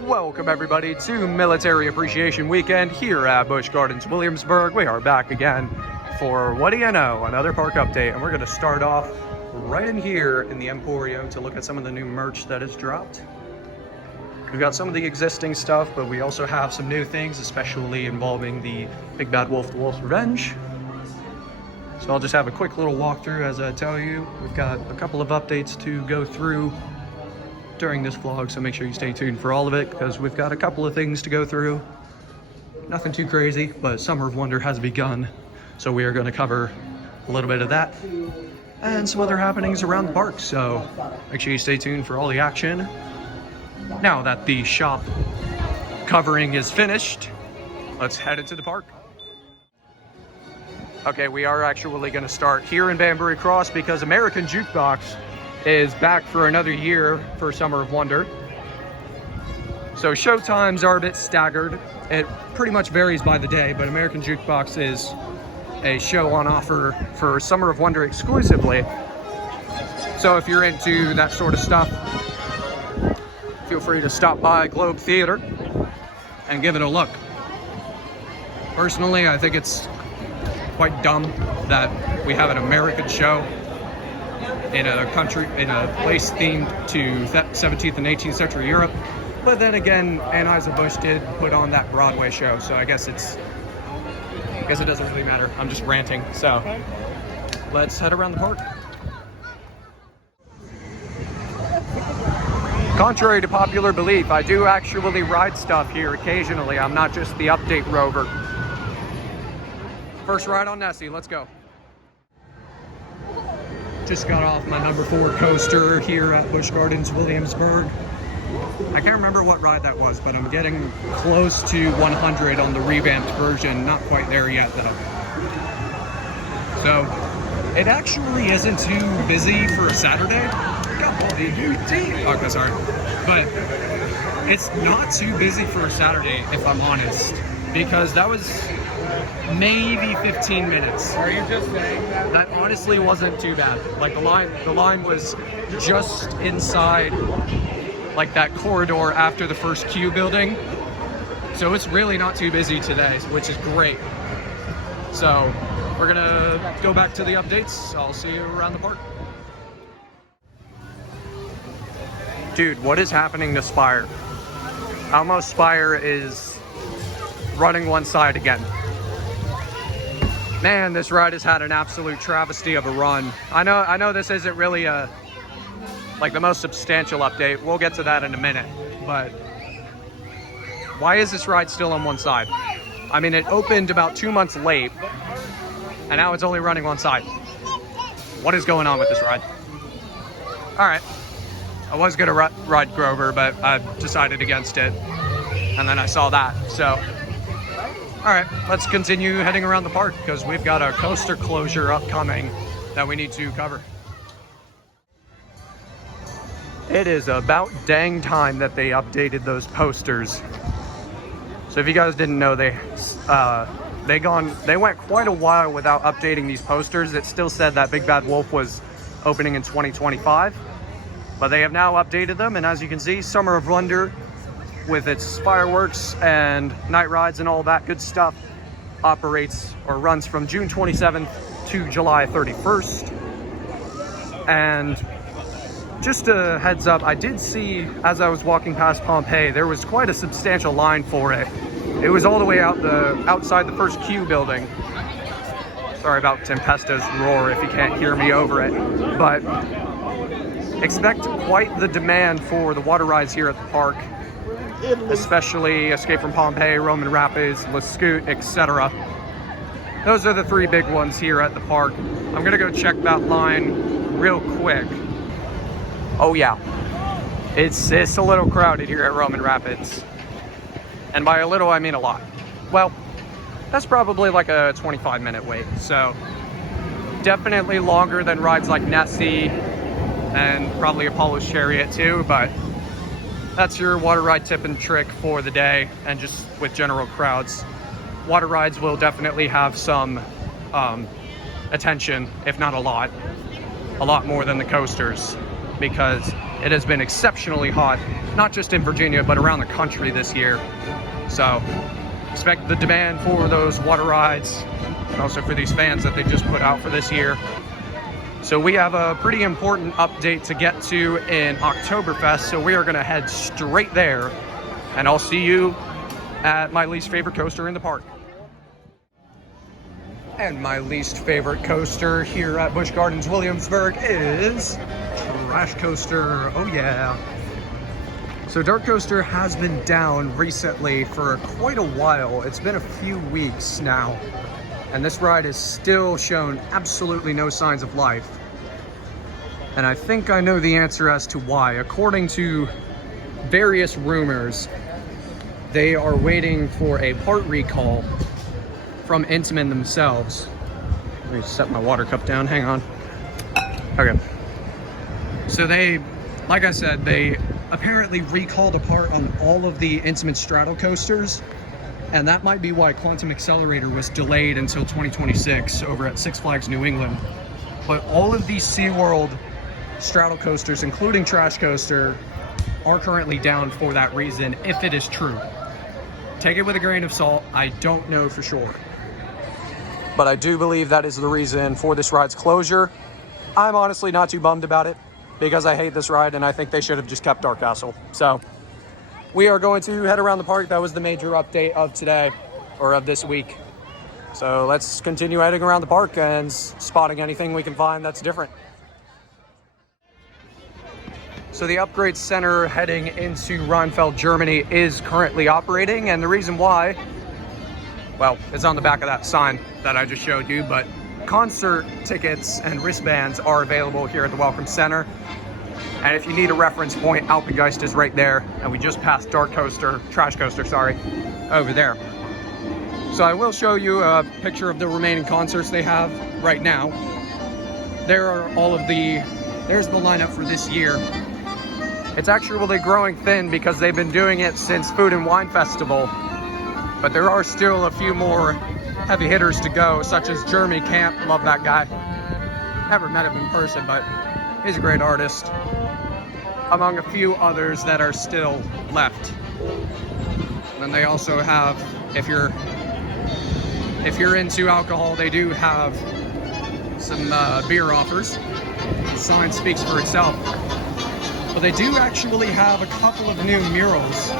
Welcome everybody to Military Appreciation Weekend here at Busch Gardens Williamsburg. We are back again for what do you know, another park update, and we're going to start off right in here in the Emporium to look at some of the new merch that has dropped. We've got some of the existing stuff, but we also have some new things, especially involving the Big Bad Wolf, the Wolf's Revenge. So I'll just have a quick little walkthrough as I tell you. We've got a couple of updates to go through during this vlog, so make sure you stay tuned for all of it because we've got a couple of things to go through. Nothing too crazy, but Summer of Wonder has begun, so we are going to cover a little bit of that and some other happenings around the park, so make sure you stay tuned for all the action. Now that the shop covering is finished, let's head into the park. Okay, we are actually going to start here in Banbury Cross because American Jukebox is back for another year for Summer of Wonder. So show times are a bit staggered. It pretty much varies by the day, but American Jukebox is a show on offer for Summer of Wonder exclusively. So if you're into that sort of stuff, feel free to stop by Globe Theater and give it a look. Personally, I think it's quite dumb that we have an American show in a place themed to 17th and 18th century Europe. But then again, Anheuser-Busch did put on that Broadway show, so I guess it doesn't really matter. I'm just ranting. So let's head around the park. Contrary to popular belief, I do actually ride stuff here occasionally. I'm not just the update rover. First ride on Nessie, let's go. Just got off my number 4 coaster here at Busch Gardens Williamsburg. I can't remember what ride that was, but I'm getting close to 100 on the revamped version. Not quite there yet though. So it actually isn't too busy for a Saturday. Okay, sorry. But it's not too busy for a Saturday, if I'm honest, because that was maybe 15 minutes. Are you just saying that? That honestly wasn't too bad. Like the line was just inside like that corridor after the first queue building. So it's really not too busy today, which is great. So we're gonna go back to the updates. I'll see you around the park. Dude, what is happening to Spire? Almost Spire is running one side again. Man, this ride has had an absolute travesty of a run. I know this isn't really like the most substantial update. We'll get to that in a minute. But why is this ride still on one side? I mean, it opened about 2 months late, and now it's only running one side. What is going on with this ride? All right. I was gonna ride Grover, but I decided against it, and then I saw that, so. All right, let's continue heading around the park because we've got a coaster closure upcoming that we need to cover. It is about dang time that they updated those posters. So if you guys didn't know, they went quite a while without updating these posters. It still said that Big Bad Wolf was opening in 2025. But they have now updated them, and as you can see, Summer of Wonder, with its fireworks and night rides and all that good stuff, operates or runs from June 27th to July 31st. And just a heads up, I did see, as I was walking past Pompeii, there was quite a substantial line for it. It was all the way outside the first queue building. Sorry about Tempesto's roar if you can't hear me over it, but expect quite the demand for the water rides here at the park, especially Escape from Pompeii, Roman Rapids, La Scoot, etc. Those are the 3 big ones here at the park. I'm gonna go check that line real quick. Oh yeah, it's a little crowded here at Roman Rapids. And by a little, I mean a lot. Well, that's probably like a 25-minute wait, so definitely longer than rides like Nessie and probably Apollo's Chariot too, but that's your water ride tip and trick for the day. And just with general crowds, water rides will definitely have some attention, if not a lot more than the coasters. because it has been exceptionally hot, not just in Virginia, but around the country this year. So expect the demand for those water rides and also for these fans that they just put out for this year. So we have a pretty important update to get to in Oktoberfest, so we are gonna head straight there, and I'll see you at my least favorite coaster in the park. And my least favorite coaster here at Busch Gardens Williamsburg is TrashKoaster. Oh yeah. So Dark Coaster has been down recently for quite a while. It's been a few weeks now, and this ride has still shown absolutely no signs of life. And I think I know the answer as to why. According to various rumors, they are waiting for a part recall from Intamin themselves. Let me set my water cup down, hang on. Okay. So they, like I said, they apparently recalled a part on all of the Intamin straddle coasters, and that might be why Quantum Accelerator was delayed until 2026 over at Six Flags New England. But all of these SeaWorld straddle coasters, including TrashKoaster, are currently down for that reason, if it is true. Take it with a grain of salt, I don't know for sure. But I do believe that is the reason for this ride's closure. I'm honestly not too bummed about it, because I hate this ride and I think they should have just kept Dark Castle. So we are going to head around the park. That was the major update of today, or of this week. So let's continue heading around the park and spotting anything we can find that's different. So the upgrade center heading into Rheinfeld, Germany is currently operating, and the reason why, well, it's on the back of that sign that I just showed you, but concert tickets and wristbands are available here at the Welcome Center. And if you need a reference point, Alpengeist is right there, and we just passed TrashKoaster, sorry, over there. So I will show you a picture of the remaining concerts they have right now. There are there's the lineup for this year. It's actually growing thin because they've been doing it since Food and Wine Festival, but there are still a few more heavy hitters to go, such as Jeremy Camp. Love that guy. Never met him in person, but he's a great artist, among a few others that are still left. And then they also have, if you're into alcohol, they do have some beer offers. The sign speaks for itself. But they do actually have a couple of new murals.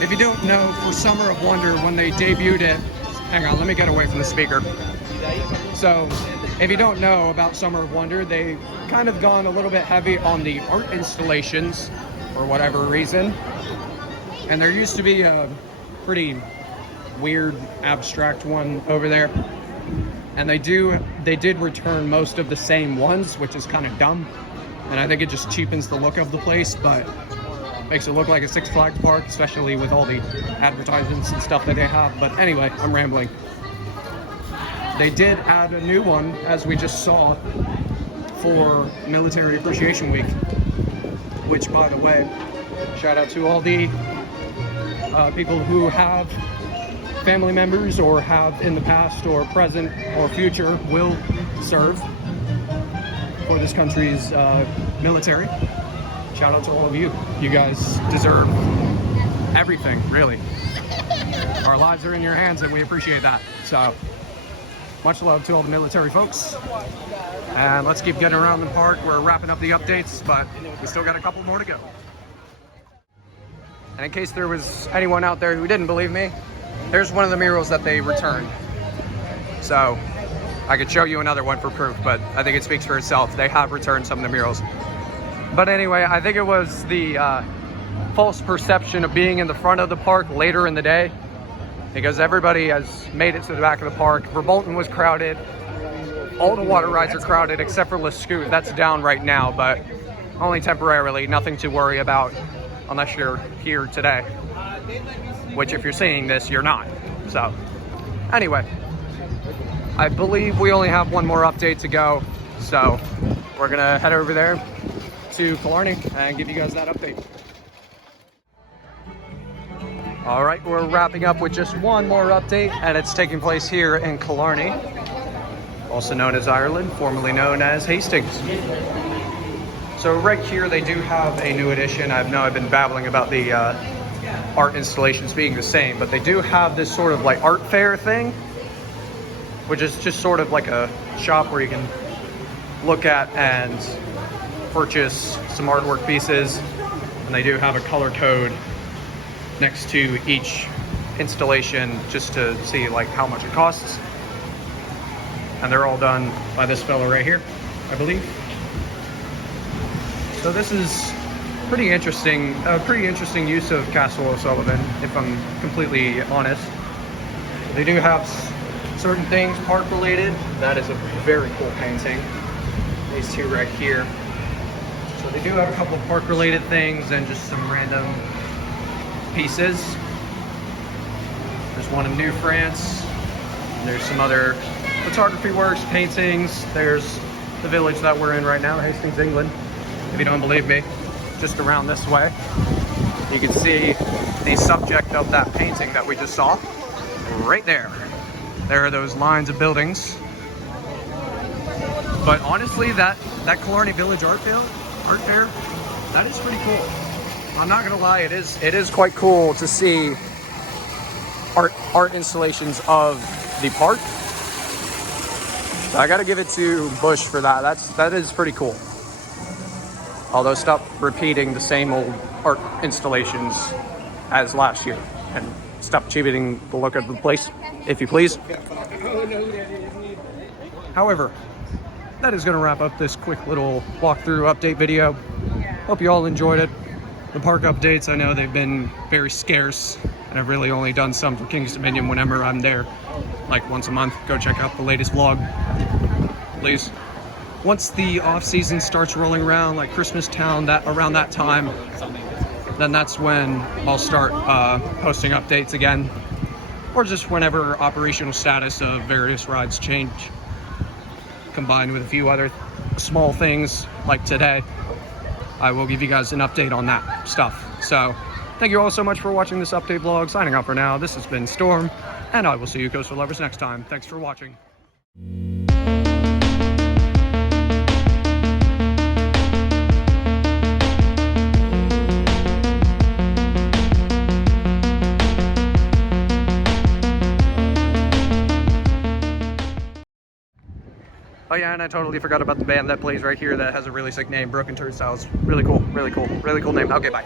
If you don't know, for Summer of Wonder, when they debuted it, hang on, let me get away from the speaker. So, if you don't know about Summer of Wonder, they've kind of gone a little bit heavy on the art installations for whatever reason. And there used to be a pretty weird, abstract one over there. And they did return most of the same ones, which is kind of dumb. And I think it just cheapens the look of the place, but makes it look like a Six Flags park, especially with all the advertisements and stuff that they have. But anyway, I'm rambling. They did add a new one, as we just saw, for Military Appreciation Week, which, by the way, shout out to all the people who have family members or have in the past or present or future will serve for this country's military. Shout out to all of you. You guys deserve everything, really. Our lives are in your hands and we appreciate that. So much love to all the military folks. And let's keep getting around the park. We're wrapping up the updates, but we still got a couple more to go. And in case there was anyone out there who didn't believe me, here's one of the murals that they returned. So I could show you another one for proof, but I think it speaks for itself. They have returned some of the murals. But anyway, I think it was the false perception of being in the front of the park later in the day, because everybody has made it to the back of the park. Verbolten was crowded. All the water rides are crowded except for Le Scoot. That's down right now, but only temporarily. Nothing to worry about unless you're here today, which if you're seeing this, you're not. So anyway, I believe we only have one more update to go, so we're gonna head over there to Killarney and give you guys that update. All right, we're wrapping up with just one more update, and it's taking place here in Killarney, also known as Ireland, formerly known as Hastings. So right here they do have a new addition. I know I've been babbling about the art installations being the same, but they do have this sort of like art fair thing, which is just sort of like a shop where you can look at and purchase some artwork pieces. And they do have a color code next to each installation just to see like how much it costs. And they're all done by this fellow right here, I believe. So this is pretty interesting use of Castle O'Sullivan, if I'm completely honest. They do have certain things park related. That is a very cool painting. These two right here. So they do have a couple park related things and just some random pieces. There's one in New France. There's some other photography works, paintings. There's the village that we're in right now, Hastings, England. If you don't believe me, just around this way, you can see the subject of that painting that we just saw right there. There are those lines of buildings. But honestly, that Killarney Village Art Fair, that is pretty cool. I'm not gonna lie, it is quite cool to see art installations of the park. So I gotta give it to Busch for that. That is pretty cool. Although stop repeating the same old art installations as last year and stop cheapening the look of the place, if you please. However, that is going to wrap up this quick little walkthrough update video. Hope you all enjoyed it. The park updates, I know they've been very scarce, and I've really only done some for King's Dominion whenever I'm there, like once a month. Go check out the latest vlog, please. Once the off season starts rolling around, like Christmas Town, around that time, then that's when I'll start posting updates again, or just whenever operational status of various rides change, combined with a few other small things like today. I will give you guys an update on that stuff. So thank you all so much for watching this update vlog. Signing off for now. This has been Storm, and I will see you coaster lovers next time. Thanks for watching. Oh yeah, and I totally forgot about the band that plays right here that has a really sick name, Broken Turnstiles. Really cool name. Okay, bye.